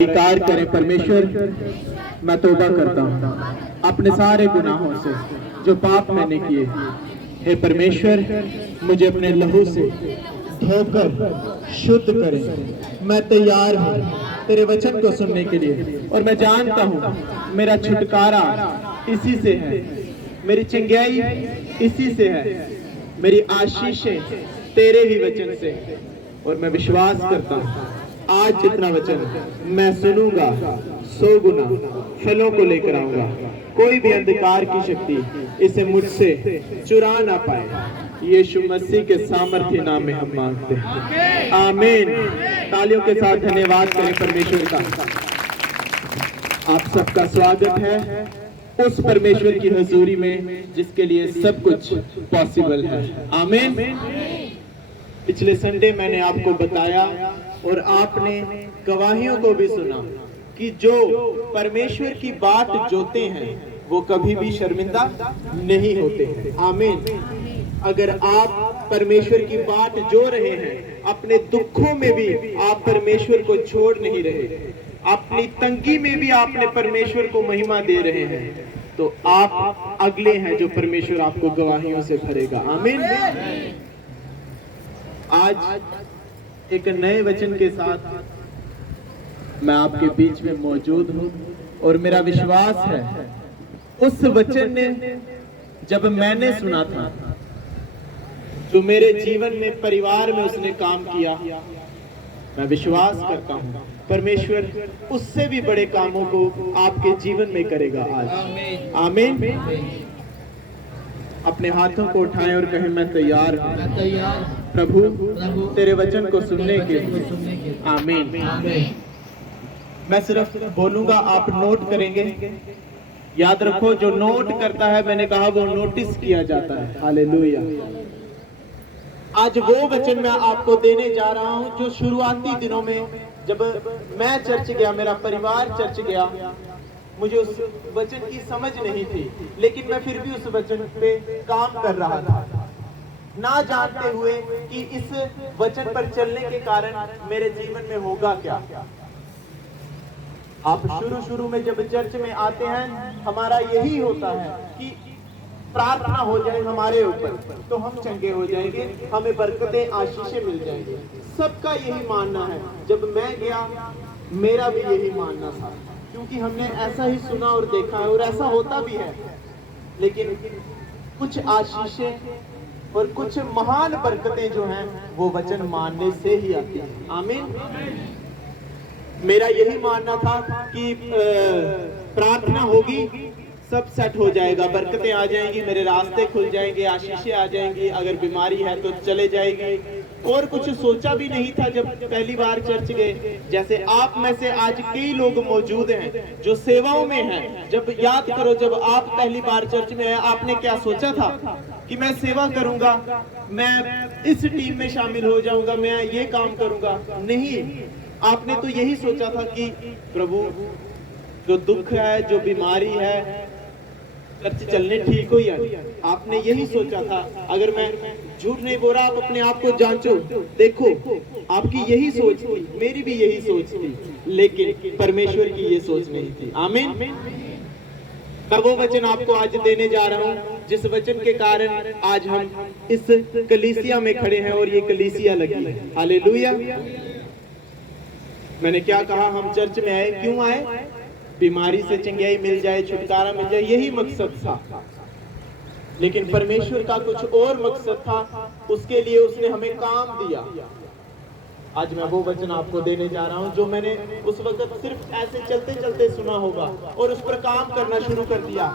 स्वीकार करें परमेश्वर, मैं तौबा करता हूँ अपने सारे गुनाहों से जो पाप मैंने किए। हे परमेश्वर, मुझे अपने लहू से धोकर शुद्ध करें। मैं तैयार हूँ तेरे वचन को सुनने के लिए, और मैं जानता हूँ मेरा छुटकारा इसी से है, मेरी चंगाई इसी से है, मेरी आशीषें तेरे ही वचन से। और मैं विश्वास करता हूँ आज जितना वचन मैं सुनूंगा 100 गुना फलों को लेकर आऊंगा। कोई भी अंधकार की शक्ति इसे मुझसे चुरा ना पाए। यीशु मसीह के सामर्थ्य नाम में हम मांगते हैं, आमीन। तालियों के साथ धन्यवाद करें परमेश्वर का। आप सबका स्वागत है उस परमेश्वर की हजूरी में जिसके लिए सब कुछ पॉसिबल है, आमीन। पिछले संडे मैंने आपको बताया और आपने गवाहियों को भी सुना कि जो परमेश्वर की बात जोते हैं वो कभी भी शर्मिंदा नहीं होते हैं, आमीन। अगर आप परमेश्वर की बात जो रहे हैं, अपने दुखों में भी आप परमेश्वर को छोड़ नहीं रहे, अपनी तंगी में भी आपने परमेश्वर को महिमा दे रहे हैं, तो आप अगले हैं जो परमेश्वर आपको गवाहियों से भरेगा, आमीन। आज एक नए वचन के साथ मैं आपके बीच में मौजूद हूं, और मेरा विश्वास है उस वचन ने जब मैंने सुना था तो मेरे जीवन में, परिवार में उसने काम किया। मैं विश्वास करता हूं परमेश्वर उससे भी बड़े कामों को आपके जीवन में करेगा आज, आमीन। अपने हाथों को उठाएं और कहें मैं तैयार हूं प्रभु तेरे वचन को सुनने के लिए, आमीन। मैं सिर्फ बोलूंगा, आप नोट करेंगे। याद रखो, जो नोट करता है, मैंने कहा वो नोटिस किया जाता है, हालेलुया। आज वो वचन मैं आपको देने जा रहा हूं जो शुरुआती दिनों में जब मैं चर्च गया, मेरा परिवार चर्च गया, मुझे उस वचन की समझ नहीं थी, लेकिन मैं फिर भी उस वचन पे काम कर रहा था, ना जानते हुए कि इस वचन पर चलने के कारण मेरे जीवन में होगा क्या। आप शुरू में जब चर्च में आते हैं, हमारा यही होता है कि प्रार्थना हो जाए हमारे ऊपर तो हम चंगे हो जाएंगे, हमें बरकतें आशीषें मिल जाएंगी। सबका यही मानना है। जब मैं गया, मेरा भी यही मानना था, क्योंकि हमने ऐसा ही सुना और देखा है, और ऐसा होता भी है। लेकिन कुछ आशीषें और कुछ महान बरकतें जो हैं वो वचन मानने से ही आती है, आमीन। मेरा यही मानना था कि प्रार्थना होगी, सब सेट हो जाएगा, बरकतें आ जाएंगी, मेरे रास्ते खुल जाएंगे, आशीषें आ जाएंगी, अगर बीमारी है तो चले जाएगी। और कुछ सोचा भी नहीं था जब पहली बार चर्च गए। जैसे आप में से आज कई लोग मौजूद हैं जो सेवाओं में हैं। जब याद करो, जब आप पहली बार चर्च में आए, आपने क्या सोचा था कि मैं सेवा करूंगा, मैं इस टीम में शामिल हो जाऊंगा, मैं ये काम करूंगा? नहीं, आपने तो यही सोचा था कि प्रभु जो दुख है, जो बीमारी है, चर्च चलने ठीक हो जाए। आपने यही सोचा था। अगर मैं झूठ नहीं बोल रहा, आप अपने आप को जांचो, देखो, आपकी यही सोच थी, मेरी भी यही सोच थी, लेकिन परमेश्वर की ये सोच नहीं थी, आमीन। मैं वो वचन आपको आज देने जा रहा हूँ जिस वचन के कारण आज हम इस कलीसिया में खड़े हैं और ये कलीसिया लगी है, हालेलुया। मैंने क्या कहा, हम चर्च में आए, क्यों आए? बीमारी से चंगाई मिल जाए, छुटकारा मिल जाए, यही मकसद था। लेकिन परमेश्वर का कुछ और मकसद था, उसके लिए उसने हमें काम दिया। आज मैं वो वचन आपको देने जा रहा हूं जो मैंने उस वक्त सिर्फ ऐसे चलते चलते सुना होगा और उस पर काम करना शुरू कर दिया।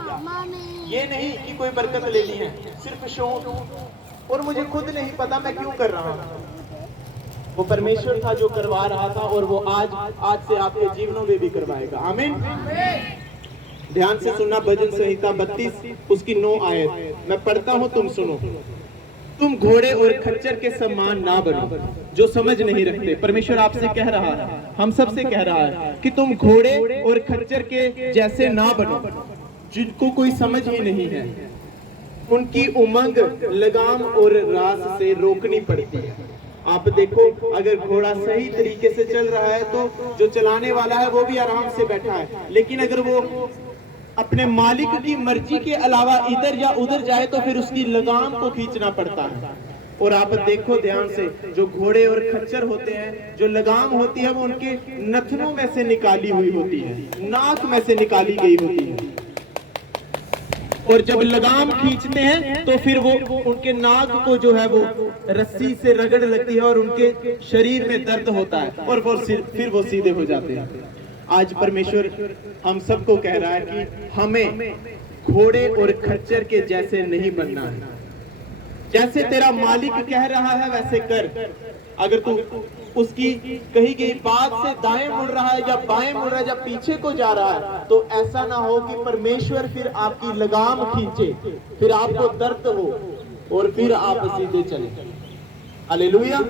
ये नहीं कि कोई बरकत लेनी है, सिर्फ शौक, और मुझे खुद नहीं पता मैं क्यों कर रहा हूं। वो परमेश्वर था जो करवा रहा था, और वो आज से आपके जीवनों में भी करवाएगा, आमीन। ध्यान से सुनना, भजन संहिता 32 उसकी 9 आयत मैं पढ़ता हूं, तुम सुनो। तुम घोड़े और खच्चर के समान ना बनो जो समझ नहीं रखते। परमेश्वर आपसे कह रहा है, हम सबसे कह रहा है कि तुम घोड़े और खच्चर के जैसे ना बनो जिनको कोई समझ ही नहीं है। उनकी उमंग लगाम और रास से रोकनी पड़ती है। आप देखो, अगर घोड़ा सही तरीके से चल रहा है तो जो चलाने वाला है वो भी आराम से बैठा है, लेकिन अगर वो अपने मालिक की मर्जी के अलावा इधर या उधर जाए तो फिर उसकी लगाम को खींचना पड़ता है। और आप देखो ध्यान से, जो घोड़े और खच्चर होते हैं, जो लगाम होती है वो उनके नथनों में से निकाली हुई होती है, नाक में से निकाली गई होती है। और जब लगाम खींचते हैं तो फिर वो उनके नाक को जो है वो रस्सी से रगड़ लगती है और उनके शरीर में दर्द होता है और फिर वो सीधे हो जाते हैं। आज परमेश्वर हम सबको कह रहा है कि हमें घोड़े और खच्चर के जैसे नहीं बनना है। जैसे तेरा मालिक कह रहा है वैसे कर। अगर तू उसकी कही गई बात से दाएं मुड़ रहा है या बाएं मुड़ रहा है या पीछे को जा रहा है, तो ऐसा ना हो कि परमेश्वर फिर आपकी लगाम खींचे, फिर आपको दर्द हो और फिर आप सीधे चले। हालेलुया।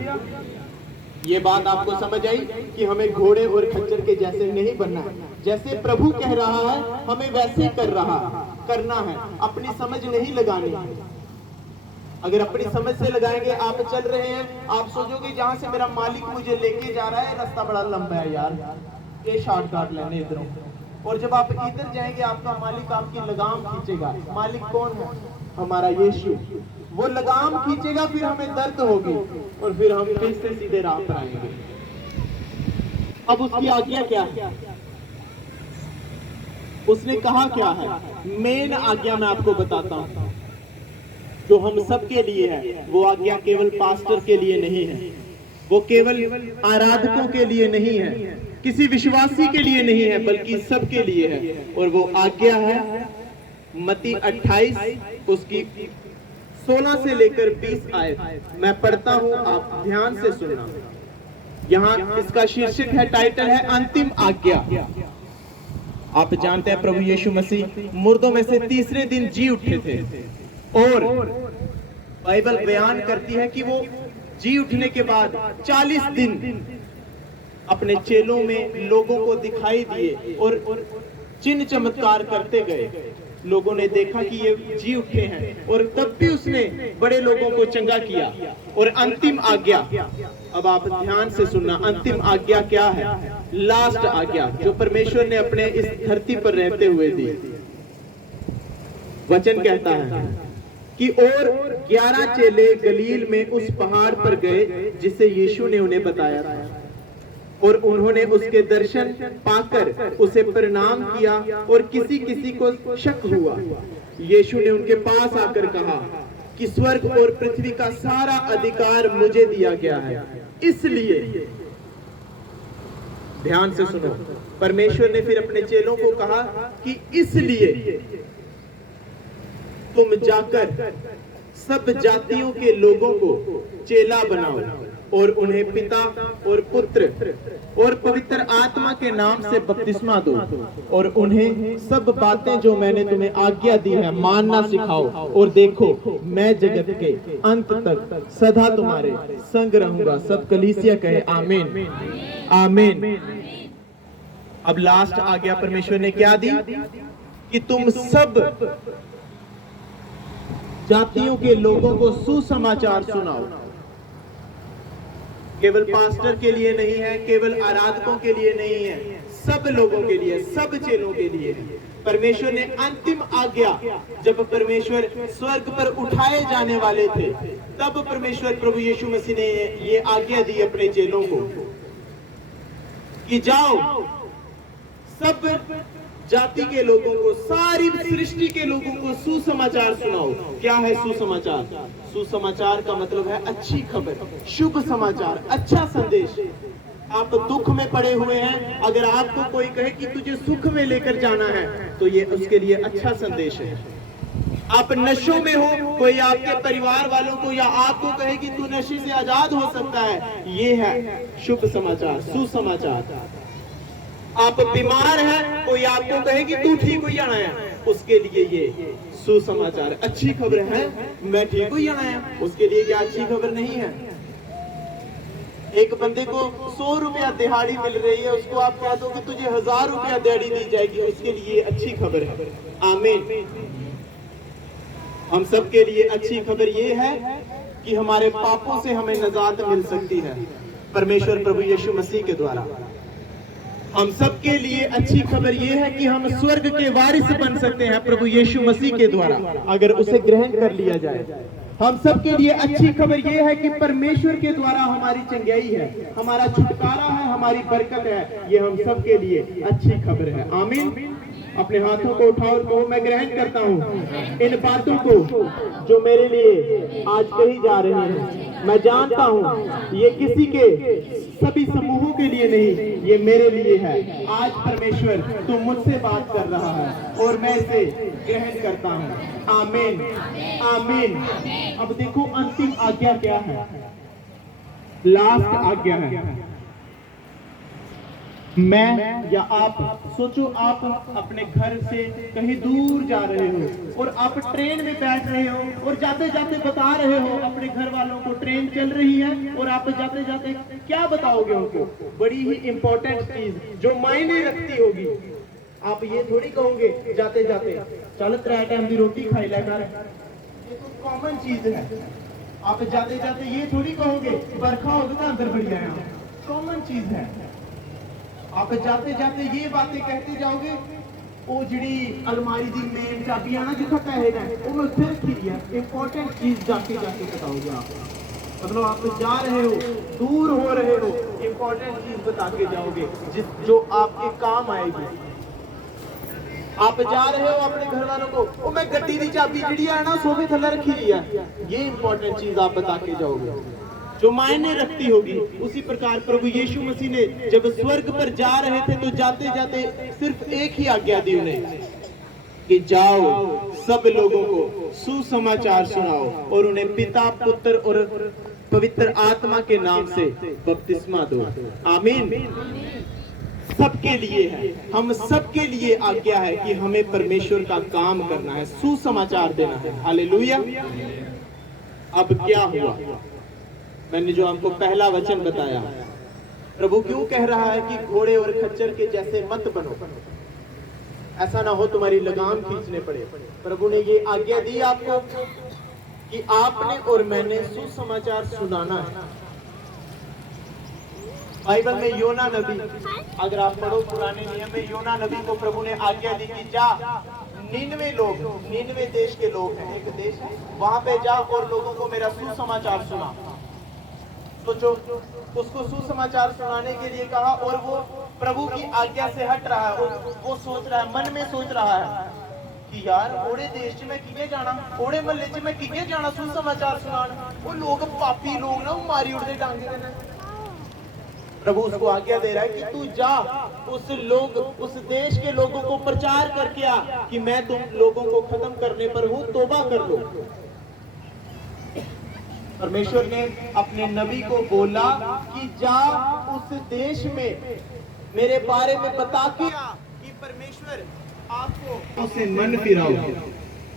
ये बात आपको समझ आई कि हमें घोड़े और खच्चर के जैसे नहीं बनना है। जैसे प्रभु कह रहा है हमें वैसे करना है, अपनी समझ नहीं लगानी है। अगर अपनी समझ से लगाएंगे, आप चल रहे हैं, आप सोचोगे जहां से मेरा मालिक मुझे लेके जा रहा है रास्ता बड़ा लंबा है यार, ये शॉर्टकट लेने इधरों। और जब आप इधर जाएंगे आपका मालिक आपकी लगाम खींचेगा। मालिक कौन है? हमारा यीशु। वो लगाम खींचेगा, फिर हमें दर्द होगी और फिर हम फिर से सीधे राह पर आएंगे। अब उसकी आज्ञा क्या है? उसने कहा क्या है? मेन आज्ञा मैं आपको बताता हूं जो हम सब के लिए है। वो आज्ञा केवल पास्टर के लिए नहीं है, वो केवल आराधकों के लिए नहीं है, किसी विश्वासी के लिए नहीं है, बल्कि सबके लिए है। और वो आज्ञा है मत्ती 28 उसकी 16 से लेकर 20 आयत। मैं पढ़ता हूं, आप ध्यान से सुनना। यहाँ इसका शीर्षक है, टाइटल है अंतिम आज्ञा। आप जानते हैं प्रभु यीशु मसीह मुर्दों में से तीसरे दिन जी उठे थे और बाइबल बयान करती है कि वो जी उठने के बाद 40 दिन अपने चेलों में लोगों को दिखाई दिए और चिन्ह चमत्कार करते गए। लोगों ने देखा कि ये जी उठे हैं और तब भी उसने बड़े लोगों को चंगा किया। और अंतिम आज्ञा, अब आप ध्यान से सुनना, अंतिम आज्ञा क्या है? लास्ट आज्ञा जो परमेश्वर ने अपने इस धरती पर रहते हुए दी। वचन कहता है कि और 11 चेले गलील में उस पहाड़ पर गए जिसे यीशु ने उन्हें बताया था, और उन्होंने उसके दर्शन पाकर उसे प्रणाम किया और किसी किसी को शक हुआ। यीशु ने उनके पास आकर कहा कि स्वर्ग और पृथ्वी का सारा अधिकार मुझे दिया गया है, इसलिए ध्यान से सुनो। परमेश्वर ने फिर अपने चेलों को कहा कि इसलिए तुम जाकर सब जातियों के लोगों को चेला बनाओ और उन्हें पिता और पुत्र और पवित्र आत्मा के नाम से बपतिस्मा दो और उन्हें सब बातें जो मैंने तुम्हें आज्ञा दी है मानना सिखाओ। और देखो, मैं जगत के अंत तक सदा तुम्हारे संग रहूंगा। सब कलीसिया कहे आमीन, आमीन। अब लास्ट आज्ञा परमेश्वर ने क्या दी कि तुम सब जातियों के लोगों को सुसमाचार सुनाओ। केवल पास्टर के लिए नहीं है, केवल आराधकों के लिए नहीं है, सब लोगों के लिए, सब चेलों के लिए। परमेश्वर ने अंतिम आज्ञा, जब परमेश्वर स्वर्ग पर उठाए जाने वाले थे, तब परमेश्वर प्रभु यीशु मसीह ने ये आज्ञा दी अपने चेलों को कि जाओ सब जाति के लोगों को, सारी सृष्टि के लोगों को सुसमाचार सुनाओ। क्या है सुसमाचार? सुसमाचार का मतलब है अच्छी खबर, शुभ समाचार, अच्छा संदेश। आप दुख में पड़े हुए हैं, अगर आपको कोई कहे कि तुझे सुख में लेकर जाना है, तो ये उसके लिए अच्छा संदेश है। आप नशों में हो, कोई आपके परिवार वालों को या आपको कहे कि तू नशे से आजाद हो सकता है, ये है शुभ समाचार, सुसमाचार। आप बीमार हैं, कोई आपको कहे कि तू ठीक हो जाना है, उसके लिए ये सुसमाचार, अच्छी खबर है, मैं ठीक हो जाना है, उसके लिए क्या अच्छी खबर नहीं है? एक बंदे को 100 रुपया दिहाड़ी मिल रही है, उसको आप कह दो कि तुझे 1000 रुपया दिहाड़ी दी जाएगी, उसके लिए अच्छी खबर है। आमीन। हम सब के लिए अच्छी खबर ये है कि हमारे पापों से हमें निजात मिल सकती है परमेश्वर प्रभु यीशु मसीह के द्वारा। हम सबके लिए अच्छी खबर यह है कि हम स्वर्ग के वारिस बन सकते हैं प्रभु यीशु मसीह के द्वारा, अगर उसे ग्रहण कर लिया जाए। हम सबके लिए अच्छी खबर यह है कि परमेश्वर के द्वारा हमारी चंगाई है, हमारा छुटकारा है, हमारी बरकत है। ये हम सबके लिए अच्छी खबर है। आमीन। अपने हाथों को उठाओ और कहो, मैं ग्रहण करता हूँ इन बातों को जो मेरे लिए आज कही जा रही हैं। मैं जानता हूँ ये किसी के सभी समूहों के लिए नहीं, ये मेरे लिए है। आज परमेश्वर तू मुझसे बात कर रहा है और मैं इसे ग्रहण करता हूँ। आमीन, आमीन। अब देखो अंतिम आज्ञा क्या है, लास्ट आज्ञा है। मैं या आप सोचो, आप अपने घर से कहीं दूर जा रहे हो और आप ट्रेन में बैठ रहे हो और जाते जाते बता रहे हो अपने घर वालों को ट्रेन चल रही है, और आप जाते जाते क्या बताओगे उनको? बड़ी ही इंपॉर्टेंट चीज जो मायने रखती होगी। आप ये थोड़ी कहोगे जाते जाते, चल त्रै टाइम की रोटी खाई लेगा, ये तो कॉमन चीज है। आप जाते जाते ये थोड़ी कहोगे बरखा होगा तो अंदर बढ़ जाए, कॉमन चीज है। आप जाते जाते ये बातें कहते जाओगे, वो जिड़ी अलमारी दी मेन चाबी है ना जितना पैसे ने वो मैं उत्थे रखी दी है। इंपॉर्टेंट चीज जाके जाके बताओगे आप, मतलब आप जा रहे हो, दूर हो रहे हो, इंपॉर्टेंट चीज बता के जाओगे जो आपके काम आएगी। आप जा रहे हो अपने घर वालों को, वो मैं गड्डी दी चाबी जिड़ी है ना सोफे थल्ले रखी दी है, ये इंपॉर्टेंट चीज आप बता के जाओगे जो मायने रखती होगी। उसी प्रकार प्रभु यीशु मसीह ने जब स्वर्ग पर जा रहे थे तो जाते जाते सिर्फ एक ही आज्ञा दी उन्हें कि जाओ सब लोगों को सुसमाचार सुनाओ और उन्हें पिता पुत्र और पवित्र आत्मा के नाम से बपतिस्मा दो। आमीन। सबके लिए है, हम सबके लिए आज्ञा है कि हमें परमेश्वर का काम करना है, सुसमाचार देना है। हालेलुया। अब क्या हुआ? मैंने जो आपको पहला वचन बताया, प्रभु क्यों कह रहा है कि घोड़े और खच्चर के जैसे मत बनो, ऐसा ना हो तुम्हारी लगाम खींचने पड़े। प्रभु ने ये आज्ञा दी आपको कि आपने और मैंने सुसमाचार सुनाना है। बाइबल में योना नबी, अगर आप पढ़ो पुराने नियम में, योना नबी को प्रभु ने आज्ञा दी कि जा 99 लोग, 99 देश के लोग हैं, एक देश है, वहां पे जा और लोगों को मेरा सुसमाचार सुना। सोचो, उसको सुसमाचार सुनाने के लिए कहा और वो प्रभु की आज्ञा से हट रहा है। वो सोच रहा है, मन में सोच रहा है कि यार ओड़े देश च मैं किए जाना, ओड़े महल्ले च मैं किए जाना सुसमाचार सुनाना, वो लोग पापी लोग ना वो मारी उड़ते डांगे देने। प्रभु उसको आज्ञा दे रहा है कि तू जा उस देश के लोगों को प्रचार करके आ कि मैं तुम लोगों को खत्म करने पर हूं, तौबा कर लो। परमेश्वर ने अपने नबी को बोला कि जा उस देश में मेरे बारे में बता के आ कि परमेश्वर आपको उसे मन फिराओ,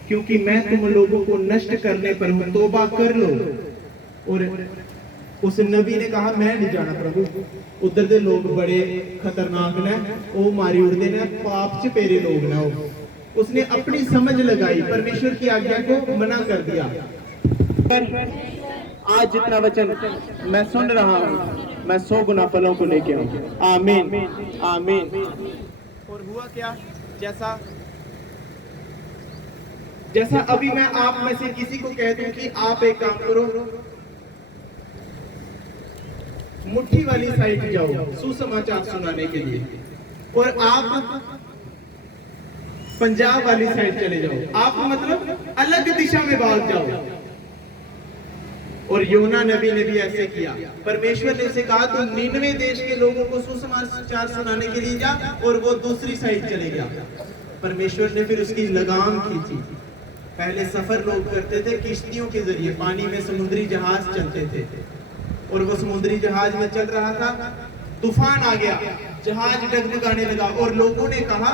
क्योंकि मैं तुम लोगों को नष्ट करने पर हूं, तौबा कर लो। और उस नबी ने कहा मैं नहीं जाना प्रभु, उधर के लोग बड़े खतरनाक ने, वो मारी उड़ते ने, पाप च पेरे लोग ने। उसने अपनी समझ लगाई, परमेश्वर की आज्ञा को मना कर दिया। आज जितना वचन मैं सुन रहा हूँ, मैं 100 गुना फलों को लेके आऊँ। आमीन, आमीन। और हुआ क्या? जैसा अभी मैं आप में से किसी को कह दूं कि आप एक काम करो, मुट्ठी वाली साइड जाओ सुसमाचार सुनाने के लिए, और आप पंजाब वाली साइड चले जाओ, आप मतलब अलग दिशा में भाग जाओ। और योना नबी ने भी ऐसे किया। परमेश्वर ने उसे कहा तो 99 देश के लोगों को सुसमाचार सुनाने के लिए जा, और वो दूसरी साइड चले गया। परमेश्वर ने फिर उसकी लगाम खींची। पहले सफर लोग करते थे किश्तियों के जरिए, पानी में समुद्री जहाज चलते थे, और वो समुद्री जहाज में चल रहा था, तूफान आ गया, जहाज डगमगाने लगा, और लोगों ने कहा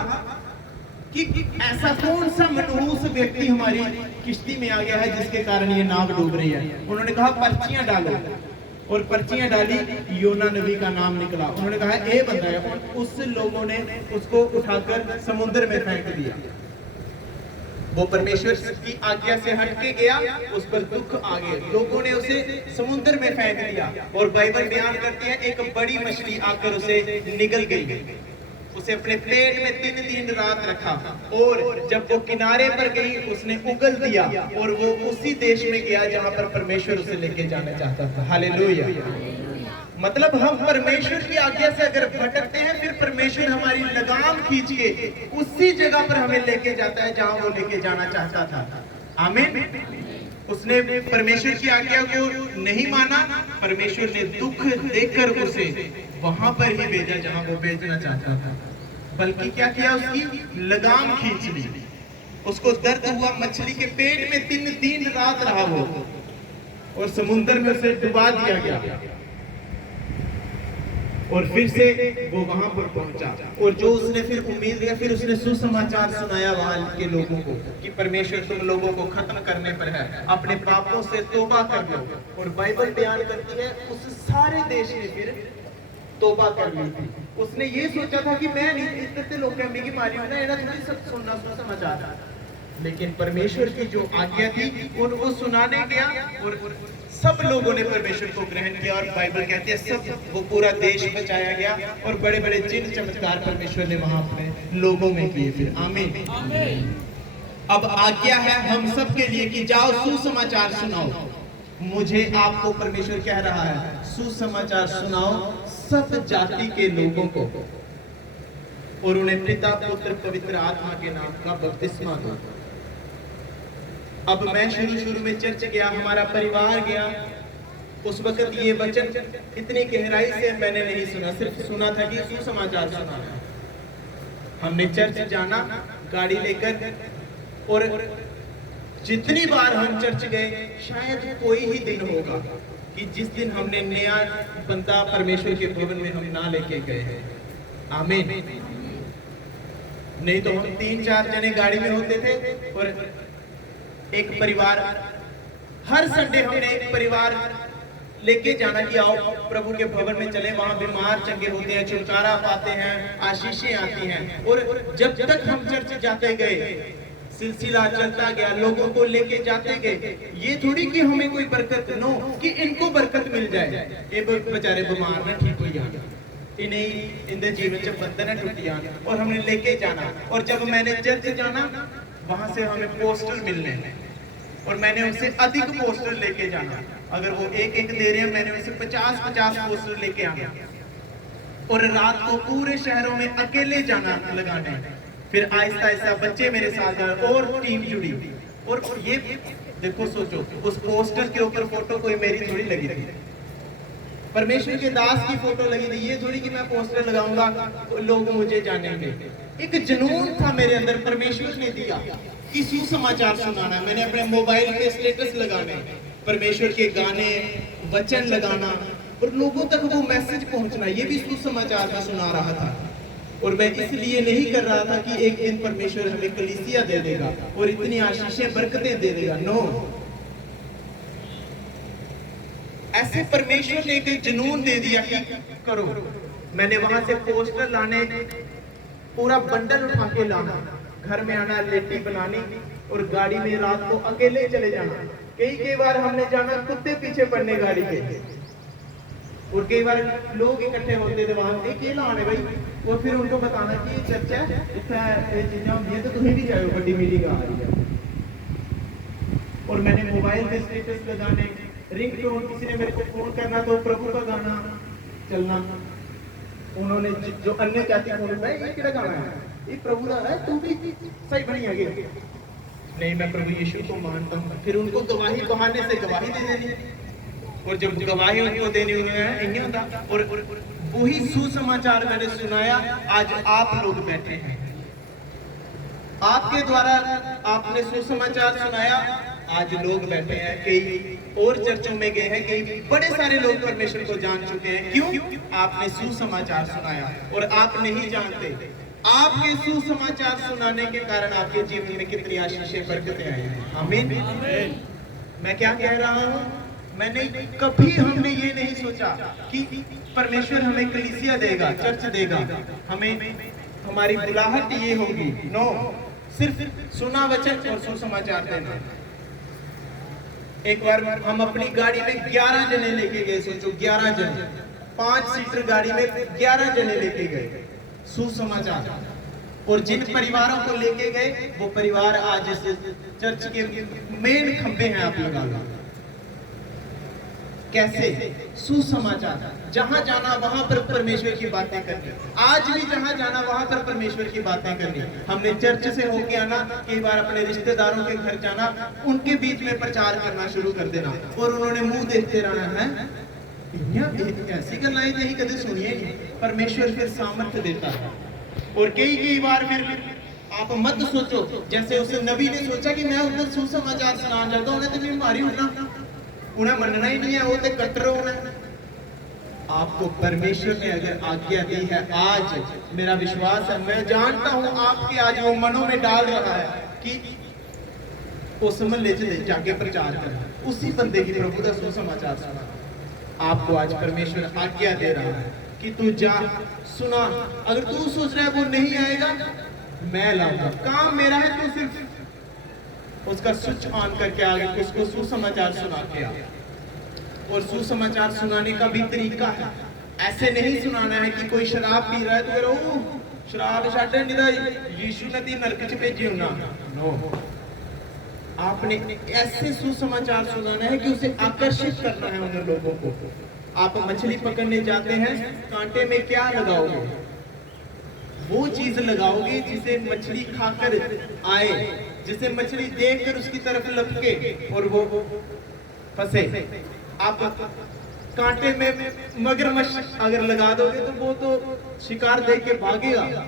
कि ऐसा कौन सा मनहूस व्यक्ति हमारी किश्ती में आ गया है जिसके कारण ये नाव डूब रही है। उन्होंने कहा पर्चियां डालो, और पर्चियां डाली, योना नबी का नाम निकला। उन्होंने कहा ए बंदा है, और उस लोगों ने उसको उठाकर समुद्र में फेंक दिया। वो परमेश्वर की आज्ञा से हट के गया, उस पर दुख आ गया, लोगों ने उसे समुद्र में फेंक दिया। और बाइबल बयान करती है एक बड़ी मछली आकर उसे निगल गई, उसे अपने पेट में 3 दिन रात रखा, और जब वो किनारे पर गई उसने उगल दिया, और वो उसी देश में गया जहां पर परमेश्वर उसे लेके जाना चाहता था। हालेलुया। मतलब हम परमेश्वर की आज्ञा से अगर भटकते हैं, फिर परमेश्वर हमारी लगाम खींच के उसी जगह पर हमें लेके जाता है जहां वो लेके जाना चाहता था। आमीन। उसने परमेश्वर की आज्ञा को नहीं माना, परमेश्वर ने दुख देकर उसे वहां पर ही भेजा जहां वो भेजना चाहता था। बल्कि क्या किया, उसकी लगाम खींच ली, उसको दर्द हुआ, मछली के पेट में 3 दिन रात रहा वो, और समुद्र में उसे डुबा दिया गया। और फिर से वो वहां पर पहुंचा, और जो उसने फिर उम्मीद किया, फिर उसने सुसमाचार सुनाया वहां के लोगों को कि परमेश्वर तुम लोगों को खत्म करने पर है, अपने पापों से तौबा कर लो। और बाइबल बयान करती है उस सारे देश ने फिर तौबा कर ली थी। उसने ये सोचा था कि मैं नहीं, इतने लोग की मारी हूं ना, थोड़ी सब सुनना सुसमाचार, लेकिन परमेश्वर की जो आज्ञा थी उनको सुनाने गया, और सब लोगों ने परमेश्वर को ग्रहण किया। और बाइबल कहती है सब वो पूरा देश बचाया गया, और बड़े बड़े चिन्ह चमत्कार परमेश्वर ने वहां अपने लोगों में किए फिर। आमीन। अब आज्ञा है हम सब के लिए कि जाओ सुसमाचार सुनाओ। मुझे आपको परमेश्वर कह रहा है सुसमाचार सुनाओ सब जाति के लोगों को, और उन्हें पिता पुत्र पवित्र आत्मा के नाम का बपतिस्मा दो। अब मैं शुरू में चर्च गया, हमारा परिवार गया, उस वक्त ये वचन इतनी गहराई से मैंने नहीं सुना, सिर्फ सुना था कि सुसमाचार सुना है। हमने चर्च जाना गाड़ी लेकर, और जितनी बार हम चर्च गए, शायद कोई ही दिन होगा कि जिस दिन हमने नया बंदा परमेश्वर के भवन में हम ना लेके गए हैं। आमीन। नहीं तो हम 3-4 जने गाड़ी में होते थे, और एक परिवार, हर संडे हमने एक परिवार लेके जाना कि आओ प्रभु के भवन में चले, वहां बीमार चंगे होते हैं, छुटकारा पाते हैं, आशीषें आती हैं। और जब तक हम चर्च जाते गए, सिलसिला चलता गया, लोगों को लेके जाते गए। ये थोड़ी कि हमें कोई बरकत नो कि इनको बरकत मिल जाए, ये बेचारे बीमार ना ठीक हो जाए, इन्हें इनके जीवन च बंधन टूट जाए, और हमने लेके जाना। और जब मैंने चर्च जाना, वहां से हमें पोस्टर मिलने, और मैंने उनसे अधिक पोस्टर लेके जाना। अगर वो एक दे रहे हैं, मैंने उनसे 50-50 पोस्टर लेके आना, और रात को पूरे शहरों में अकेले जाना लगाने। फिर आहिस्ता आहिस्ता बच्चे मेरे साथ गए, और टीम जुड़ी। और ये देखो, सोचो उस पोस्टर के ऊपर फोटो कोई मेरी थोड़ी लगी थी, परमेश्वर के दास की फोटो लगी थी। ये थोड़ी कि मैं पोस्टर लगाऊंगा तो लोग मुझे जानेंगे। एक जुनून था मेरे अंदर, परमेश्वर ने दिया कि सुसमाचार सुनाना। मैंने अपने मोबाइल पे स्टेटस लगाने, परमेश्वर के गाने वचन लगाना, और लोगों तक वो मैसेज पहुंचना, ये भी सुसमाचार में सुना रहा था। और मैं इसलिए नहीं कर रहा था कि एक दिन परमेश्वर हमें कलीसिया दे देगा और इतनी आशीषें बरकतें दे देगा। नो, ऐसे परमेश्वर ने एक जुनून दे दिया कि करो। मैंने वहां से पोस्टर लाने, पूरा बंडल उठा के लाना, घर में आना, लेटी बनानी, और गाड़ी में रात को अकेले चले जाना। कई बार हमने जाना कुत्ते पीछे पड़ने गाड़ी के, और कई बार लोग इकट्ठे होते थे वहां, ये लाने भाई, और फिर उनको बताना कि ये चर्चा है, इतना चीजें होती है, तो तुम्हें भी जाओ, बड़ी मीटिंग आ रही है। और मैंने मोबाइल पे स्टेटस लगाने, रिंगटोन, किसी ने मेरे को फोन करना तो प्रभु का गाना चलना। उन्होंने जो अन्य जाति को ये क्या गाना है, ये प्रभु का है, तू भी सही बनी आगे। नहीं, मैं प्रभु यीशु को मानता हूँ। फिर उनको गवाही बहाने से गवाही दे देनी, और जब गवाही उनको देनी उन्होंने, और वही सुसमाचार मैंने सुनाया। आज आप लोग बैठे हैं, आपके द्वारा आपने सुसमाचार सुनाया, आज लोग बैठे हैं। कई और चर्चों में गए हैं, कई बड़े सारे लोग परमेश्वर को जान चुके हैं। क्यों? आपने सुसमाचार सुनाया। और आप नहीं जानते, आपके सुसमाचार सुनाने के कारण आपके जीवन में कितनी आशीषें बरकतें आई हैं। आमीन। मैं क्या कह रहा हूँ, मैंने कभी हमने ये नहीं सोचा कि परमेश्वर हमें कलीसिया देगा, चर्च देगा, हमें हमारी बुलाहट ये होगी। नो, सिर्फ सुना वचन और सुसमाचार देना। एक बार हम अपनी गाड़ी में 11 जने लेके गए, सोचो 11 जने, 5 सीटर गाड़ी में 11 जने लेके गए सुसमाचार। और जिन परिवारों को लेके गए वो परिवार आज इस चर्च के मेन खंभे हैं। आप लगा लो कैसे सुसमाचार, जहां जाना वहां पर परमेश्वर की बातें करनी। आज भी जहां जाना वहां पर परमेश्वर की बातें करनी। हमने चर्च से होके आना, कई बार अपने रिश्तेदारों के घर जाना, उनके बीच में प्रचार करना शुरू कर देना और उन्होंने मुंह देखते रहना है, ऐसी गल्लां नहीं कभी सुनिए नहीं। परमेश्वर फिर सामर्थ्य देता है। और कई बार फिर आप मत सोचो जैसे उस नबी ने सोचा कि मैं उधर सुसमाचार सुनाना चाहता हूं, उन्हें तो बीमारी होना, उन्हें मनना ही नहीं है, वो तो कट्टर होना। आपको परमेश्वर ने अगर आज्ञा दी है, आज मेरा विश्वास है, मैं जानता हूं आपके आज वो मनों में डाल रहा है कि उस महल्ले च जाके प्रचार करना, उसी बंदे की प्रभु का सुसमाचार सुना। आपको आज परमेश्वर आज्ञा दे रहा है कि तू जा सुना। अगर तू सोच रहा है वो नहीं आएगा, मैं लाऊंगा, काम मेरा है, तू सिर्फ उसका स्विच ऑन करके आगे उसको सुसमाचार सुना के आ। और सुसमाचार सुनाने का भी तरीका है, ऐसे नहीं सुनाना है कि कोई शराब पी रहा है तो कहो शराब छाड़ यीशु ने ती नरक च भेजे होना। नो, आपने ऐसे सुसमाचार सुनाना है कि उसे आकर्षित करना है उन लोगों को। आप मछली पकड़ने जाते हैं, कांटे में क्या लगाओगे? वो चीज लगाओगे जिसे मछली खाकर आए, जिसे मछली देखकर उसकी तरफ लपके और वो फंसे। आप कांटे में मगरमच्छ अगर लगा दोगे तो वो तो शिकार देख के भागेगा।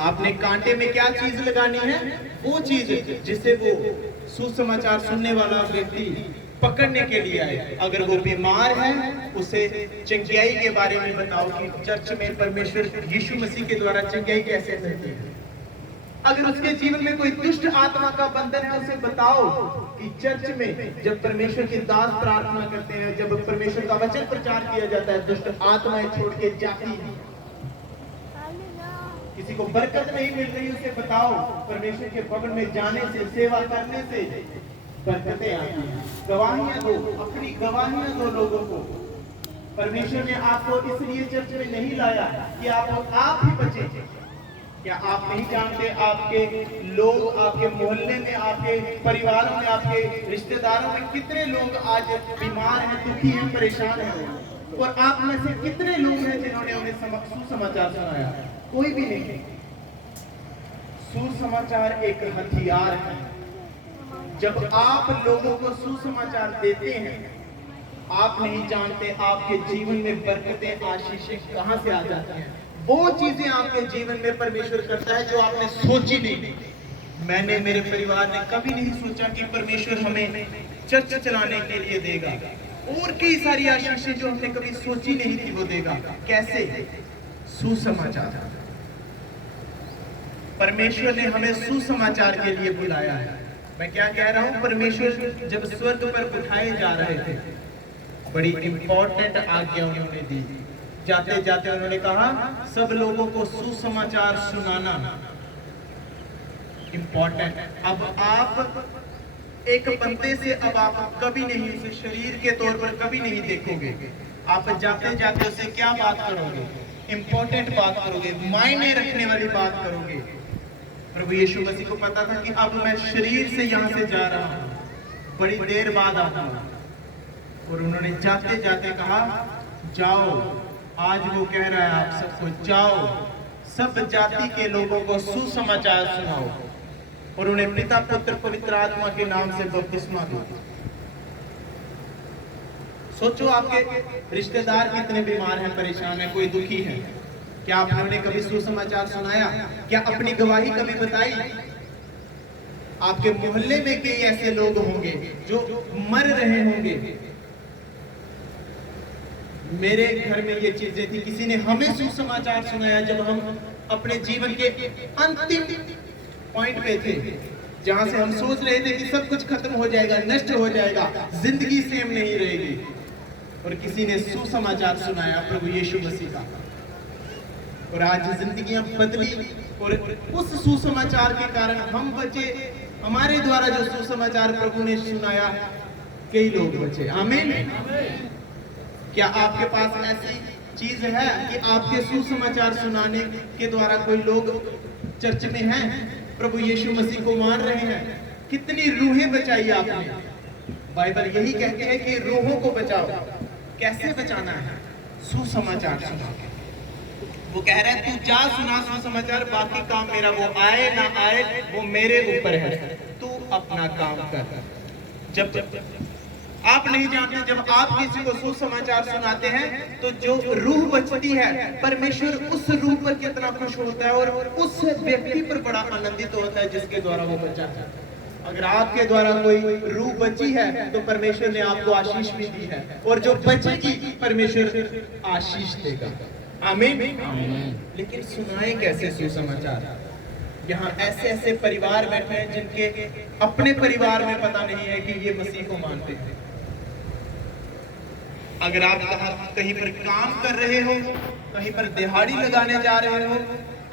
आपने कांटे में क्या चीज लगानी है? वो चीज जिसे वो सुसमाचार सुनने वाला व्यक्ति पकड़ने के लिए आए। अगर वो बीमार है उसे चंगियाई के बारे में बताओ कि चर्च में परमेश्वर यीशु मसीह के द्वारा चंगियाई कैसे मिलती है। अगर उसके जीवन में कोई दुष्ट आत्मा का बंधन है उसे बताओ कि चर्च में जब परमेश्वर की दास प्रार्थना करते हैं, जब परमेश्वर का वचन प्रचार किया जाता है, दुष्ट आत्माएं छोड़ के जाती हैं। किसी को बरकत नहीं मिल रही उसे बताओ परमेश्वर के भवन में जाने से, सेवा करने से बरकतें आती हैं। गवाहियां दो, अपनी गवाहियां दो लोगों को। परमेश्वर ने आपको इसलिए चर्च में नहीं लाया कि आप ही बचे। क्या आप नहीं जानते आपके लोग, आपके मोहल्ले में, आपके परिवारों में, आपके रिश्तेदारों में कितने लोग आज बीमार हैं, दुखी हैं, परेशान हैं? और आप में से कितने लोग हैं जिन्होंने उन्हें सुसमाचार सुनाया? कोई भी नहीं। सुसमाचार एक हथियार है। जब आप लोगों को सुसमाचार देते हैं, आप नहीं जानते आपके जीवन में बरकतें, आशीषें कहां से आ जाती हैं। वो चीजें आपके जीवन में परमेश्वर करता है जो आपने सोची नहीं। मैंने, मेरे परिवार ने कभी नहीं सोचा कि परमेश्वर हमें चर्च चलाने के लिए देगा। और कई सारी आशीषें जो हमने कभी सोची नहीं थी वो देगा। कैसे? सुसमाचार। परमेश्वर ने हमें सुसमाचार के लिए बुलाया है। मैं क्या कह रहा हूं? परमेश्वर जब स्वर्ग पर उठाए जा रहे थे, बड़ी इंपॉर्टेंट आज्ञा उन्होंने दी। जाते जाते उन्होंने कहा सब लोगों को सुसमाचार सुनाना इंपॉर्टेंट। अब आप एक बंदे से अब आप कभी नहीं उसे शरीर के तौर पर कभी नहीं देखोगे। आप जाते जाते उसे क्या बात करोगे? इंपॉर्टेंट बात करोगे, मायने रखने वाली बात करोगे। प्रभु यीशु मसीह को पता था कि अब मैं शरीर से यहाँ से जा रहा हूँ, बड़ी देर बाद आऊंगा। और उन्होंने जाते जाते कहा जाओ, आज वो कह रहा है आप सबको, जाओ सब जाति के लोगों को सुसमाचार सुनाओ। और उन्हें पिता, पुत्र, पवित्र आत्मा के नाम से बपतिस्मा दो। सोचो आपके रिश्तेदार कितने बीमार हैं, परेशान हैं, कोई दुखी है। क्या आपने कभी सुसमाचार सुनाया? क्या अपनी गवाही कभी बताई? आपके मोहल्ले में कई ऐसे लोग होंगे जो मर रहे होंगे। मेरे घर में ये चीजें थी, किसी ने हमें सुसमाचार सुनाया जब हम अपने जीवन के अंतिम पॉइंट पे थे, जहां से हम सोच रहे थे कि सब कुछ खत्म हो जाएगा, नष्ट हो जाएगा, जिंदगी सेम नहीं रहेगी। और किसी ने सुसमाचार सुनाया प्रभु यीशु मसीह का। और आज जिंदगियां बदली और उस सुसमाचार के कारण हम बचे। हमारे द्वारा जो सुसमाचार प्रभु ने सुनाया, कई लोग बचे। आमीन। क्या आपके पास ऐसी चीज है कि आपके सुसमाचार सुनाने के द्वारा कोई लोग चर्च में हैं, प्रभु यीशु मसीह को मान रहे हैं? कितनी रूहें बचाई आपने। बाइबल यही कहते हैं कि रूहों को बचाओ। कैसे बचाना है? सुसमाचार सुना के। वो कह रहे हैं तू जा सुना सुसमाचार, बाकी काम मेरा, वो आए ना आए वो मेरे ऊपर है, तू अपना काम कर। जब आप नहीं जानते, जब आप किसी को सुसमाचार सुनाते हैं तो जो रूह बचती है, परमेश्वर उस रूह पर कितना खुश होता है और उस व्यक्ति पर बड़ा आनंदित होता है जिसके द्वारा वो बचा है। अगर आपके द्वारा कोई रूह बची है तो परमेश्वर ने आपको आशीष भी दी है, और जो बचेगी परमेश्वर आशीष देगा। आमीन। लेकिन सुनाए कैसे सुसमाचार? यहाँ ऐसे ऐसे परिवार बैठे हैं जिनके अपने परिवार में पता नहीं है कि ये मसीह को मानते हैं। अगर आप कहीं पर काम कर रहे हो, कहीं पर दिहाड़ी लगाने जा रहे हो,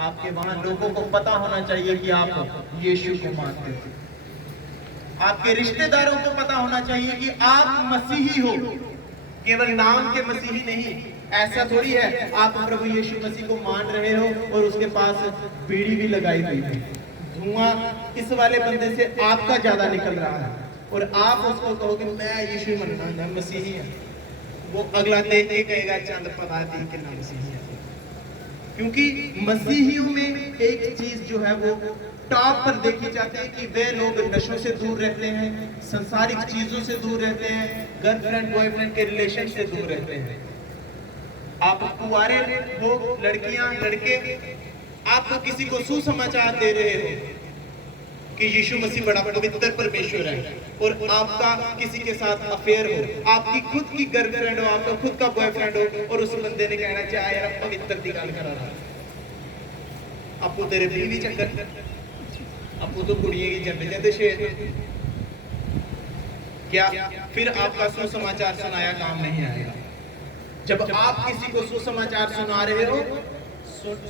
आपके वहां लोगों को पता होना चाहिए कि आप यीशु को मानते हो। आपके रिश्तेदारों को पता होना चाहिए कि आप मसीही हो, केवल नाम के मसीही नहीं। ऐसा थोड़ी है आप प्रभु यीशु मसीह को मान रहे हो और उसके पास बीड़ी भी लगाई हुई है, धुआं इस वाले बंदे से आपका ज्यादा निकल रहा है, और आप उसको कहोगे मैं यीशु मानना मसीही है। वो अगला देख के कहेगा चंद पता दी कि ना मसीही है। क्योंकि मसीहियों में एक चीज जो है वो टॉप पर देखी जाती है कि वे लोग नशों से दूर रहते हैं, संसारिक चीजों से दूर रहते हैं, गर्लफ्रेंड बॉयफ्रेंड के रिलेशन से दूर रहते हैं। आप कुंवारे हो, लड़कियां लड़के, आप किसी को सुसमाचार दे रहे हो कि यीशु मसीह बड़ा पवित्र परमेश्वर है, और आपका किसी के साथ अफेयर हो, आपकी खुद की गर्लफ्रेंड हो, आपका खुद का बॉयफ्रेंड हो, और उस बंदे ने कहना चाहे यार पवित्र की गल करा रहा आपको तेरे बीवी चक्कर, आपको तो कुड़िए की जन्म शेर। क्या फिर आपका सुसमाचार सुनाया काम नहीं आएगा? जब आप किसी को सुसमाचार सुना रहे हो,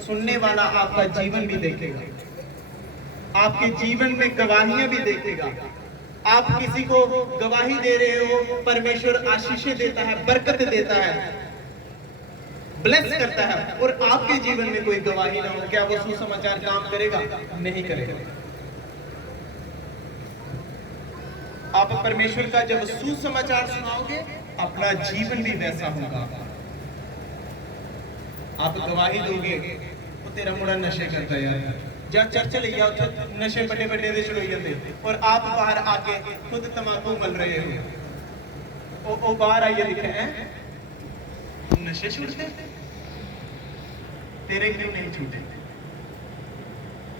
सुनने वाला आपका जीवन भी देखेगा, आपके जीवन में गवाहियां भी देखेगा। आप किसी को गवाही दे रहे हो, परमेश्वर आशीषें देता है, बरकत देता है, ब्लेस करता है, और आपके जीवन में कोई गवाही ना हो, क्या वो सुसमाचार काम करेगा? नहीं करेगा। आप परमेश्वर का जब सुसमाचार सुनाओगे, अपना जीवन भी वैसा होगा। आप गवाही दोगे वो तेरा मुंडा नशे करता है यार, जा चर्च ले जाओ, नशे बड़े बड़े दे शुरू हो जाते, और आप बाहर आके खुद तंबाकू मल रहे हो। ओ बाहर आइए लिखे हैं नशे छूटते, तेरे क्यों नहीं छूटे?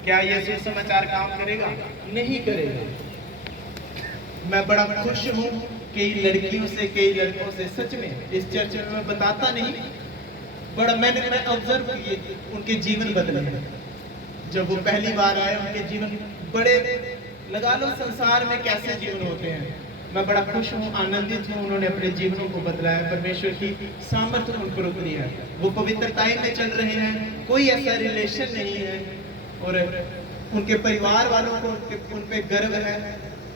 क्या ये सुसमाचार काम करेगा? नहीं करेगा। मैं बड़ा खुश हूँ कई लड़कियों से, कई लड़कों से, सच में इस चर्च में मैं बताता नहीं, बड़ा मैं ऑब्जर्व किए उनके जीवन बदले। जब वो पहली बार आए उनके जीवन बड़े, लगा लो संसार में कैसे जीवन होते हैं। मैं बड़ा खुश हूँ, आनंदित हूँ, उन्होंने अपने जीवनों को बदला है, परमेश्वर की सामर्थ्य उन पर उतरी है, वो पवित्रताई में चल रहे हैं, कोई ऐसा रिलेशन नहीं है, और उनके परिवार वालों को उन पे गर्व है,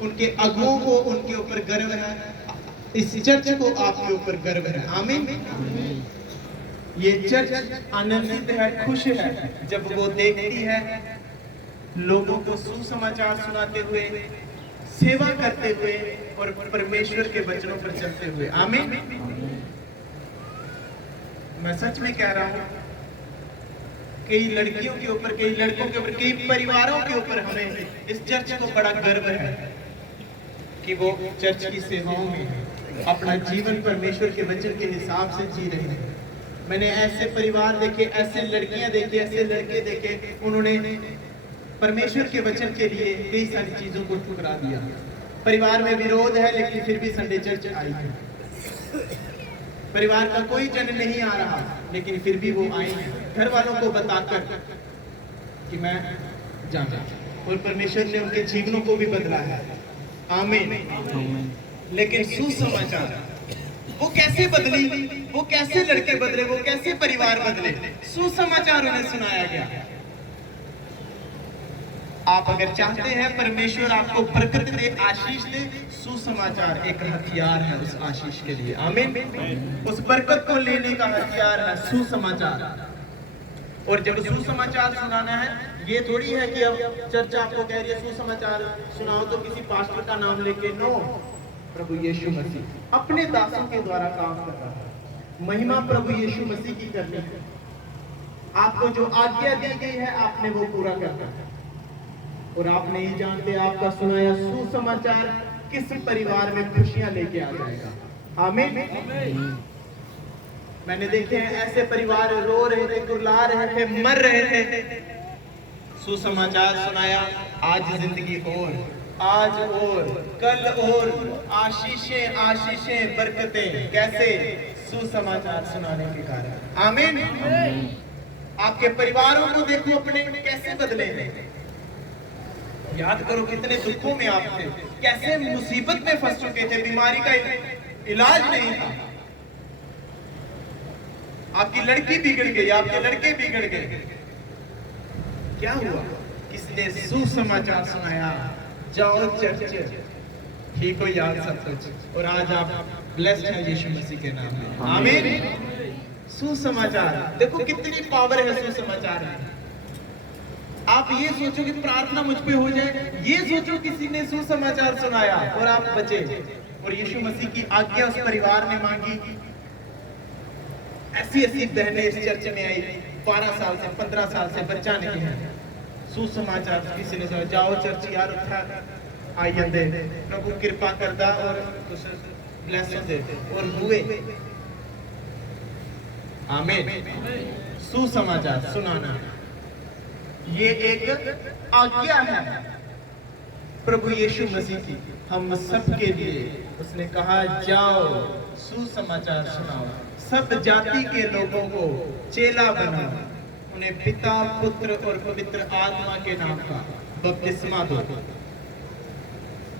उनके अगुओं को उनके ऊपर गर्व है, इस चर्च को आपके ऊपर गर्व है। आमीन। ये चर्च आनंदित है, खुश है जब वो देखती है लोगों को सुसमाचार सुनाते हुए, सेवा करते हुए, और परमेश्वर के वचनों पर चलते हुए। आमीन। मैं सच में कह रहा हूं, कई लड़कियों के ऊपर, कई लड़कों के ऊपर, कई परिवारों के ऊपर हमें इस चर्च को बड़ा गर्व है कि वो चर्च की सेवाओं में अपना जीवन परमेश्वर के वचन के हिसाब से जी रहे हैं। मैंने ऐसे परिवार देखे, ऐसे लड़कियां देखी, ऐसे लड़के देखे, उन्होंने परमेश्वर के वचन के लिए कई सारी चीजों को ठुकरा दिया। परिवार में विरोध है लेकिन फिर भी संडे चर्च आई है। परिवार का कोई जन नहीं आ रहा लेकिन फिर भी वो आई है, घर वालों को बताकर कि मैं जाऊंगा, और परमेश्वर ने उनके जीवनों को भी बदला है। आमीन। लेकिन सुसमाचार वो कैसे बदली? वो कैसे लड़के बदले, वो कैसे परिवार बदले, सुसमाचार उन्हें सुनाया गया। आप अगर चाहते हैं परमेश्वर आपको बरकत दे, आशीष दे, सुसमाचार एक हथियार है उस आशीष के लिए। आमीन। उस बरकत को लेने का हथियार है सुसमाचार। और जब सुसमाचार सुनाना है, ये थोड़ी है कि अब चर्चा आपको कह रही है सुसमाचार सुनाओ तो किसी पास्टर का नाम लेके। नो, प्रभु यीशु मसीह अपने दासों के द्वारा काम कर रहा है। महिमा प्रभु यीशु मसीह की करनी है। आपको जो आज्ञा दी गई है आपने वो पूरा करना है। और आप नहीं जानते आपका सुनाया सुसमाचार किस परिवार में खुशियां लेके आ जाएगा। आमीन। मैंने देखे हैं ऐसे परिवार रो रहे थे, कुर्ला रहे थे, मर रहे थे, सुसमाचार सुनाया, आज जिंदगी और कल और आशीषें आशीषें बरकतें। कैसे? सुसमाचार सुनाने के कारण। आमीन। आपके परिवारों को देखो अपने कैसे बदले हैं। याद करो कितने दुखों में आप थे, कैसे मुसीबत में फंस चुके थे, बीमारी का इलाज नहीं था, आपकी लड़की बिगड़ गई, आपके लड़के बिगड़ गए। क्या हुआ? किसने सुसमाचार सुनाया? जाओ चर्च, ठीक हो याद सब कुछ। और आज आप ब्लेस्ड हैं यीशु मसीह के नाम में। आमीन। सुसमाचार देखो कितनी पावर है सुसमाचार में। आप ये सोचो कि प्रार्थना मुझ पे हो जाए, ये सोचो किसी ने सुसमाचार सुनाया और आप बचे। और यीशु मसीह की आज्ञा उस परिवार ने मांगी। ऐसी बहनें इस चर्च में आई, 12 साल से 15 साल से बच्चा नहीं है। सुसमाचार किसी ने सुना, जाओ चर्च यार, उठा आइए दे, प्रभु कृपा करदा और ब्लेसिंग दे, और हुए। आमीन। सुसमाचार सुनाना ये एक आज्ञा है प्रभु यीशु मसीह की हम सबके लिए। उसने कहा जाओ सुसमाचार सुनाओ, सब जाति के लोगों को चेला बनाओ, उन्हें पिता पुत्र और पवित्र आत्मा के नाम का बपतिस्मा दो।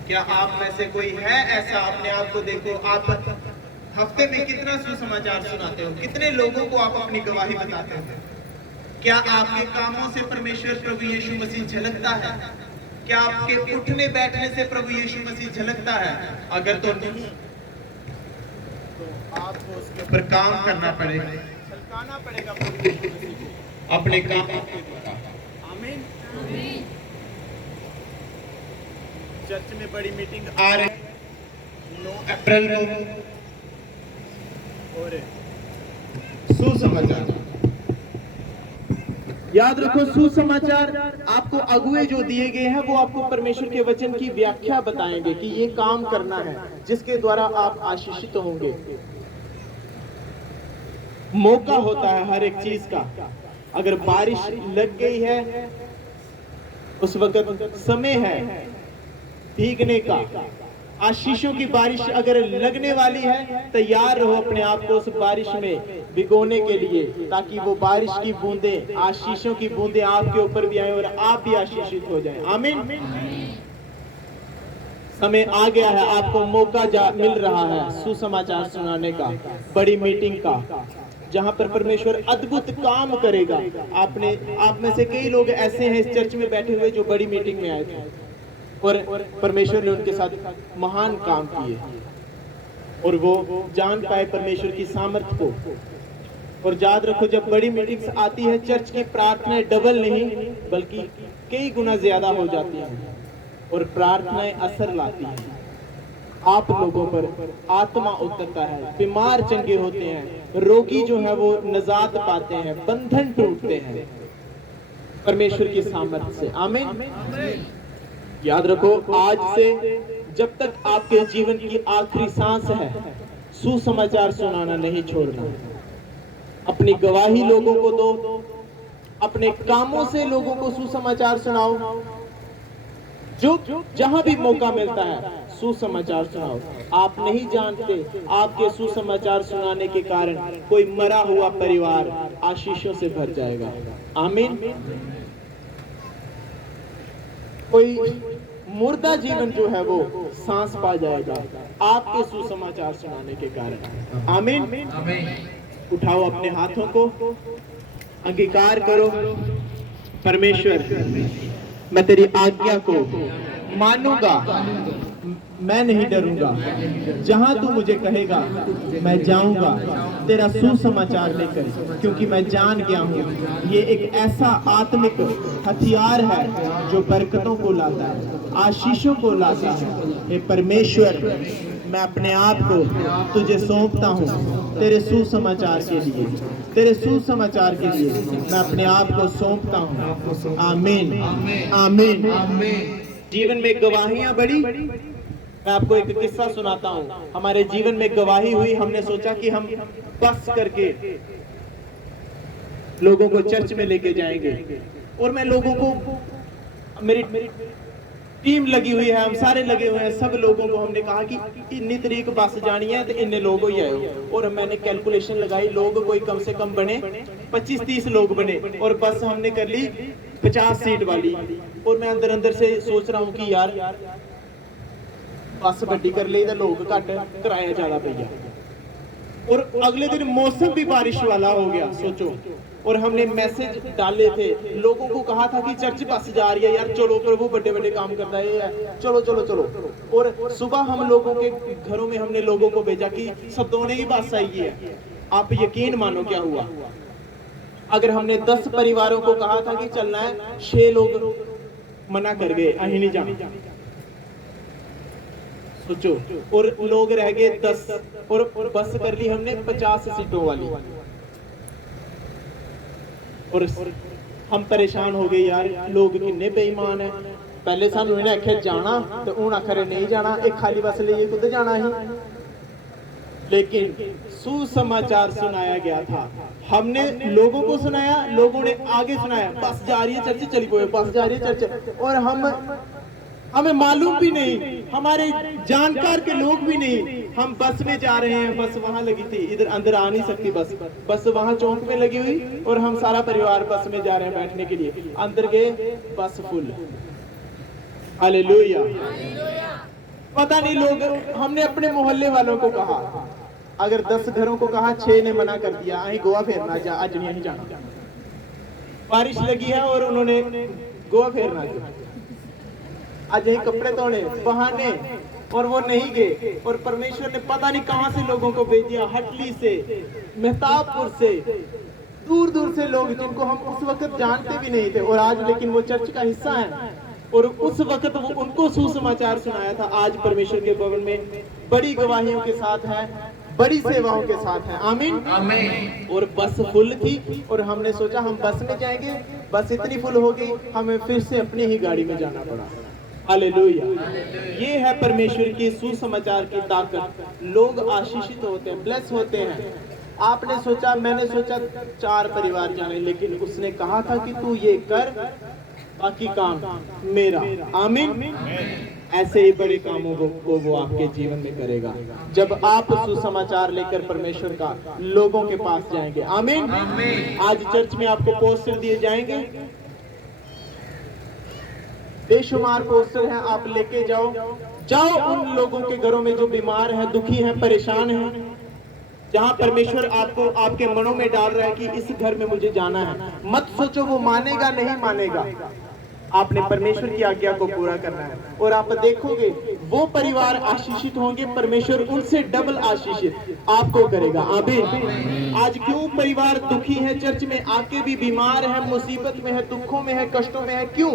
क्या आप में से कोई है ऐसा? अपने आप को देखो, आप हफ्ते में कितना सुसमाचार सुनाते हो? कितने लोगों को आप अपनी गवाही बताते हो? क्या आपके कामों से परमेश्वर प्रभु यीशु मसीह झलकता है? क्या आपके उठने बैठने से प्रभु यीशु मसीह झलकता है? अगर तो नहीं तो आपको उसके ऊपर काम करना पड़ेगा, झलकाना पड़ेगा प्रभु यीशु मसीह को अपने कामों के द्वारा। आमीन। चर्च में बड़ी मीटिंग आ रही 9 अप्रैल को, और सुसमाचार याद रखो। सुसमाचार आपको अगुए जो दिए गए हैं वो आपको परमेश्वर के वचन की व्याख्या बताएंगे कि ये काम करना है जिसके द्वारा आप आशीषित होंगे। मौका होता है हर एक चीज का। अगर बारिश लग गई है उस वक्त समय है भीगने का। आशीषों की बारिश अगर लगने वाली है, तैयार रहो अपने आप को उस बारिश में भिगोने के लिए, ताकि वो बारिश की बूंदें, आशीषों की बूंदें आपके ऊपर भी आए और आप भी आशीषित हो जाएं। आमीन। समय आ गया है, आपको मौका मिल रहा है सुसमाचार सुनाने का, बड़ी मीटिंग का, जहां पर परमेश्वर अद्भुत काम करेगा। आप में से कई लोग ऐसे हैं इस चर्च में बैठे हुए जो बड़ी मीटिंग में आए थे और परमेश्वर ने उनके साथ महान काम किए और वो जान पाए परमेश्वर की सामर्थ्य को। और याद रखो, जब बड़ी मीटिंग्स आती है चर्च की प्रार्थनाएं डबल नहीं बल्कि कई गुना ज्यादा हो जाती हैं और प्रार्थनाएं असर लाती हैं। आप लोगों पर आत्मा उतरता है, बीमार चंगे होते हैं, रोगी जो है वो निजात पाते हैं, बंधन टूटते हैं परमेश्वर की सामर्थ्य से। आमीन। याद रखो, आज से जब तक आपके जीवन की आखिरी सांस है सुसमाचार सुनाना नहीं छोड़ना। अपनी गवाही लोगों को दो, अपने कामों से लोगों को सुसमाचार सुनाओ। जो जहां भी मौका मिलता है सुसमाचार सुनाओ। आप नहीं जानते आपके सुसमाचार सुनाने के कारण कोई मरा हुआ परिवार आशीषों से भर जाएगा। आमीन। कोई मुर्दा जीवन जो है वो सांस पा जाएगा आपके सुसमाचार सुनाने के कारण। आमीन। उठाओ अपने हाथों को, अंगीकार करो, परमेश्वर मैं तेरी आज्ञा को मानूंगा, मैं नहीं डरूंगा, जहां तू मुझे कहेगा मैं जाऊंगा तेरा सुसमाचार लेकर, क्योंकि मैं जान गया हूं ये एक ऐसा आत्मिक हथियार है जो बरकतों को लाता है, आशीषों को लाता है। हे परमेश्वर, मैं अपने आप को तुझे सौंपता हूँ तेरे सुसमाचार के लिए, तेरे सुसमाचार के लिए मैं अपने आप को सौंपता हूँ। आमीन, आमीन। जीवन में गवाहियां बड़ी। मैं आपको एक किस्सा सुनाता हूँ। हमारे जीवन में गवाही हुई, हमने सोचा कि हम बस करके लोगों को चर्च में लेके जाएंगे, और मैं लोगों को, मेरी टीम लगी हुई है, हम सारे लगे हुए हैं, सब लोगों को हमने कहा कि इतनी तारीख बस जानी है तो इतने लोग ही आए। और मैंने कैलकुलेशन लगाई, लोग कोई कम से कम बने 25-30 लोग बने, और बस हमने कर ली 50 सीट वाली। और मैं अंदर अंदर से सोच रहा हूँ कि यार बस बड़ी कर ली तो लोग घट, किराया ज्यादा पै गया। और अगले दिन मौसम भी बारिश वाला हो गया, सोचो। और हमने मैसेज डाले थे, लोगों को कहा था कि चर्च बस जा रही है यार, चलो प्रभु बड़े बड़े काम करता है, चलो चलो चलो। और सुबह हम लोगों के घरों में हमने लोगों को भेजा कि सदोने की बस आई है। आप यकीन मानो क्या हुआ, अगर हमने 10 परिवारों को कहा था कि चलना है, 6 लोग मना कर गए, अही नहीं जाना, सोचो। और लोग रह गए 10, और बस कर ली हमने 50 सीटों वाली। और हम परेशान हो गए यार, लोग कितने बेईमान है। पहले सानू इन्हें आख्या जाना तो हूं आखिर नहीं जाना, एक खाली बस लिए खुद जाना ही। लेकिन सुसमाचार सुनाया गया था, हमने लोगों को सुनाया, लोगों ने आगे सुनाया, बस जा रही है चर्च, चली पोए, बस जा रही है चर्च। और हमें मालूम भी नहीं, हमारे जानकार के लोग भी नहीं, हम बस में जा रहे हैं, बस वहां लगी थी, इधर अंदर आ नहीं सकती बस वहां चौक में लगी हुई, और हम सारा परिवार बस में जा रहे हैं बैठने के लिए। अंदर गए, बस फुल। हालेलुया। पता नहीं लोग, हमने अपने मोहल्ले वालों को कहा, अगर 10 घरों को कहा, 6 ने मना कर दिया, अही गोवा फेरना जा, आज नहीं जाना। बारिश लगी है और उन्होंने गोवा फेरना जा, आज यही कपड़े धोने बहाने, और वो नहीं गए। और परमेश्वर ने पता नहीं कहां से लोगों को भेज दिया, हटली से, मेहताबपुर से, दूर दूर से लोग जिनको हम उस वक्त जानते भी नहीं थे, और आज लेकिन वो चर्च का हिस्सा है। और उस वक्त वो उनको सुसमाचार सुनाया था, आज परमेश्वर के भवन में बड़ी गवाहियों के साथ है, बड़ी सेवाओं के साथ है। आमीन, आमीन। और बस फुल थी, और हमने सोचा हम बस में जाएंगे, बस इतनी फुल हो गई, हमें फिर से अपनी ही गाड़ी में जाना पड़ा। हालेलुया। ये है परमेश्वर की सुसमाचार की ताकत। लोग आशीषित होते हैं, ब्लेस होते हैं। आपने सोचा, मैंने सोचा 4 परिवार जाने, लेकिन उसने कहा था कि तू ये कर, बाकी काम मेरा। आमीन। ऐसे ही बड़े कामों को वो आपके जीवन में करेगा जब आप सुसमाचार लेकर परमेश्वर का लोगों के पास जाएंगे। आमीन। आज चर्च में आपको पोस्टर दिए जाएंगे, बेशुमार पोस्टर हैं, आप लेके जाओ उन लोगों के घरों में जो बीमार हैं, दुखी हैं, परेशान हैं, जहां परमेश्वर आपको आपके मनों में डाल रहा है कि इस घर में मुझे जाना है। मत सोचो वो मानेगा नहीं मानेगा, आपने परमेश्वर की आज्ञा को पूरा करना है, और आप देखोगे वो परिवार आशीषित होंगे, परमेश्वर उनसे डबल आशीषित आपको करेगा। आमीन। आज क्यों परिवार दुखी है, चर्च में आके भी बीमार है, मुसीबत में है, दुखों में है, कष्टों में है, क्यों?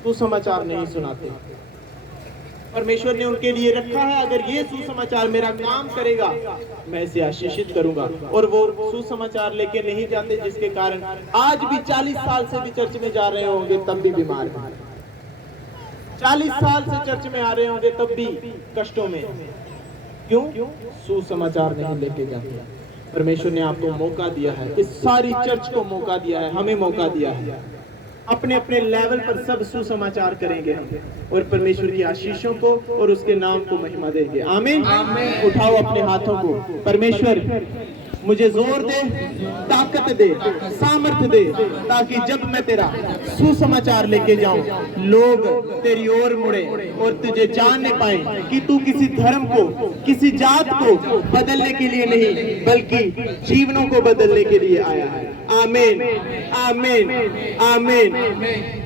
सुसमाचार नहीं सुनाते। परमेश्वर ने उनके लिए रखा है, अगर ये सुसमाचार मेरा काम करेगा, मैं इसे आशीषित करूंगा। और वो सुसमाचार लेके नहीं जाते, जिसके कारण आज भी 40 साल से भी चर्च में जा रहे होंगे तब भी बीमार हैं, 40 साल से चर्च में आ रहे होंगे तब भी कष्टों में। क्यों? सुसमाचार नहीं लेके जाते। परमेश्वर ने आपको मौका दिया है, इस सारी चर्च को मौका दिया है, हमें मौका दिया है, अपने अपने लेवल पर सब सुसमाचार करेंगे हम, और परमेश्वर की आशीषों को और उसके नाम को महिमा देंगे। आमीन। उठाओ अपने हाथों को, परमेश्वर मुझे जोर दे, ताकत दे, सामर्थ्य दे, ताकि जब मैं तेरा सुसमाचार लेके जाऊं, लोग तेरी ओर मुड़े और तुझे जानने पाए कि तू किसी धर्म को, किसी जात को बदलने के लिए नहीं, बल्कि जीवनों को बदलने के लिए आया है। आमीन, आमीन, आमीन।